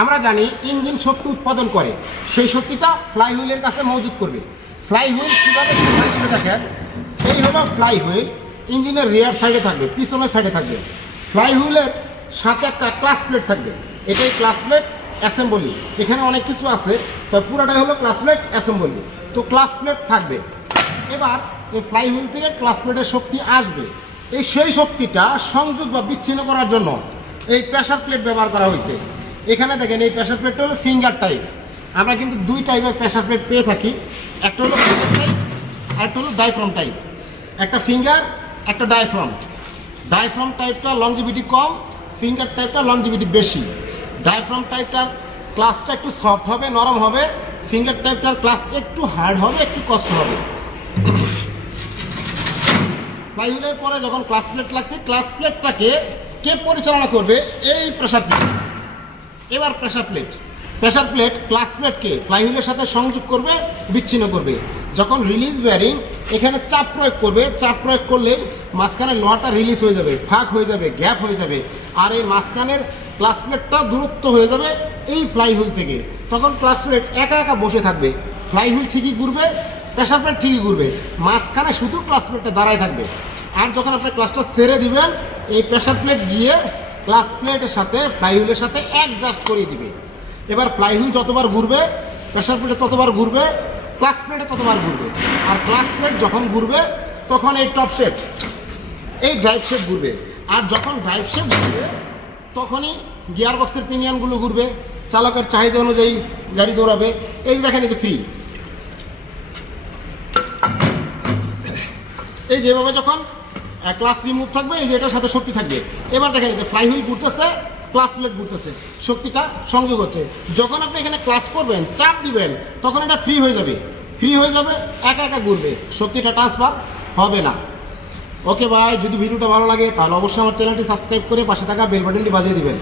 আমরা জানি ইঞ্জিন শক্তি উৎপাদন করে। সেই শক্তিটা ফ্লাই হুইলের কাছে মজুদ করবে। ফ্লাই হুইল কীভাবে করে দেখেন। এই হলো ফ্লাই হুইল ইঞ্জিনের রিয়ার সাইডে থাকবে, পিছনের সাইডে থাকবে। ফ্লাই হুইলের সাথে একটা ক্লাস প্লেট থাকবে। এটাই ক্লাস প্লেট অ্যাসেম্বলি এখানে অনেক কিছু আছে, তো পুরোটাই হলো ক্লাস প্লেট অ্যাসেম্বলি তো ক্লাস প্লেট থাকবে। এবার এই ফ্লাই হুইল থেকে ক্লাস প্লেটের শক্তি আসবে। এই সেই শক্তিটা সংযোগ বা বিচ্ছিন্ন করার জন্য এই প্রেশার প্লেট ব্যবহার করা হয়েছে। এখানে দেখেন এই প্রেশার প্লেটটা হলো ফিঙ্গার টাইপ আমরা কিন্তু দুই টাইপের প্রেশার প্লেট পেয়ে থাকি। একটা হলো ফিঙ্গার টাইপ আর একটা হলো ডাইফ্রম টাইপ একটা ফিঙ্গার একটা ডাইফ্রম ডাইফ্রম টাইপটা লংজিভিটি কম ফিঙ্গার টাইপটা লংজিভিটি বেশি। ডাইফ্রম টাইপটার ক্লাসটা একটু সফট হবে, নরম হবে। ফিঙ্গার টাইপটার ক্লাস একটু হার্ড হবে, একটু কষ্ট হবে। ফ্লাইহুইলের পরে যখন ক্লাস প্লেট লাগছে ক্লাস প্লেটটাকে কে পরিচালনা করবে? এই প্রেশার প্লেট এবার pressure plate pressure plate clutch প্লেটকে ফ্লাইহুইলের সাথে সংযোগ করবে, বিচ্ছিন্ন করবে। যখন রিলিজ ব্যারিং এখানে চাপ প্রয়োগ করবে, চাপ প্রয়োগ করলে মাঝখানে লোহাটা রিলিজ হয়ে যাবে ফাঁক হয়ে যাবে গ্যাপ হয়ে যাবে। আর এই মাঝখানের ক্লাস প্লেটটা দূরত্ব হয়ে যাবে এই ফ্লাইহুইল থেকে। তখন ক্লাস প্লেট একা একা বসে থাকবে। ফ্লাইহুইল ঠিকই ঘুরবে প্রেশার প্লেট ঠিকই ঘুরবে। মাঝখানে শুধু ক্লাস প্লেটটা দাঁড়ায় থাকবে। আর যখন আপনি ক্লাসটা সেরে দিবেন, এই প্রেশার প্লেট গিয়ে ক্লাস প্লেটের সাথে ফ্লাইহুইলের সাথে অ্যাডজাস্ট করিয়ে দিবে। এবার ফ্লাইহুইল যতবার ঘুরবে প্রেশার প্লেটে ততবার ঘুরবে ক্লাস প্লেটে ততবার ঘুরবে। আর ক্লাস প্লেট যখন ঘুরবে, তখন এই টপ সেট এই ড্রাইভ শেপ ঘুরবে। আর যখন ড্রাইভ শেপ ঘুরবে, তখনই গিয়ার বক্সের পিনিয়নগুলো ঘুরবে। চালকের চাহিদা অনুযায়ী গাড়ি দৌড়াবে। এই দেখেন, এই যে ফ্রি এই যেভাবে যখন ক্লাস রিমুভ থাকবে, এই যে এটার সাথে শক্তি থাকবে। এবার দেখেন যে ফ্লাই হুইল ঘুরতেছে ক্লাস প্লেট ঘুরতেছে, শক্তিটা সংযোগ হচ্ছে। যখন আপনি এখানে ক্লাস করবেন, চাপ দিবেন, তখন এটা ফ্রি হয়ে যাবে। ফ্রি হয়ে যাবে, একা একা ঘুরবে। শক্তিটা ট্রান্সফার হবে না। ওকে ভাই যদি ভিডিওটা ভালো লাগে, তাহলে অবশ্যই আমার চ্যানেলটি সাবস্ক্রাইব করে পাশে থাকা বেল বাটনটি বাজিয়ে দিবেন।